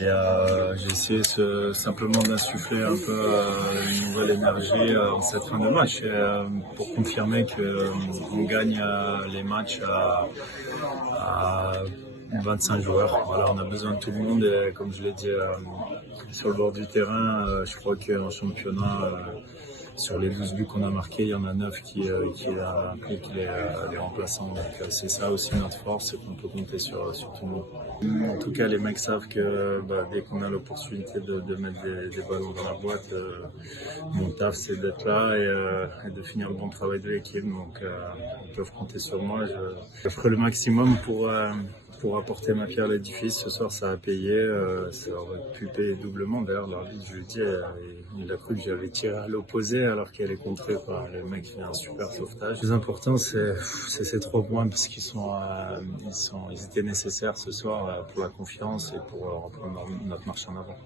J'ai essayé simplement d'insuffler un peu une nouvelle énergie en cette fin de match pour confirmer qu'on gagne les matchs à 25 joueurs. Voilà, on a besoin de tout le monde et comme je l'ai dit sur le bord du terrain, je crois qu'en championnat, sur les 12 buts qu'on a marqués, il y en a 9 qui impliquent les remplaçants. Donc c'est ça aussi notre force, c'est qu'on peut compter sur tout le monde. En tout cas, les mecs savent que dès qu'on a l'opportunité de mettre des ballons dans la boîte, mon taf c'est d'être là et de finir le bon travail de l'équipe. Donc ils peuvent compter sur moi. Je ferai le maximum pour apporter ma pierre à l'édifice. Ce soir, ça a payé. Ça aurait pu payer doublement. D'ailleurs, l'arbitre, je lui ai dit, il a cru que j'avais tiré à l'opposé alors qu'elle est contrée par le mec qui fait un super sauvetage. Le plus important, c'est ces 3 points parce ils étaient nécessaires ce soir pour la confiance et pour reprendre notre marche en avant.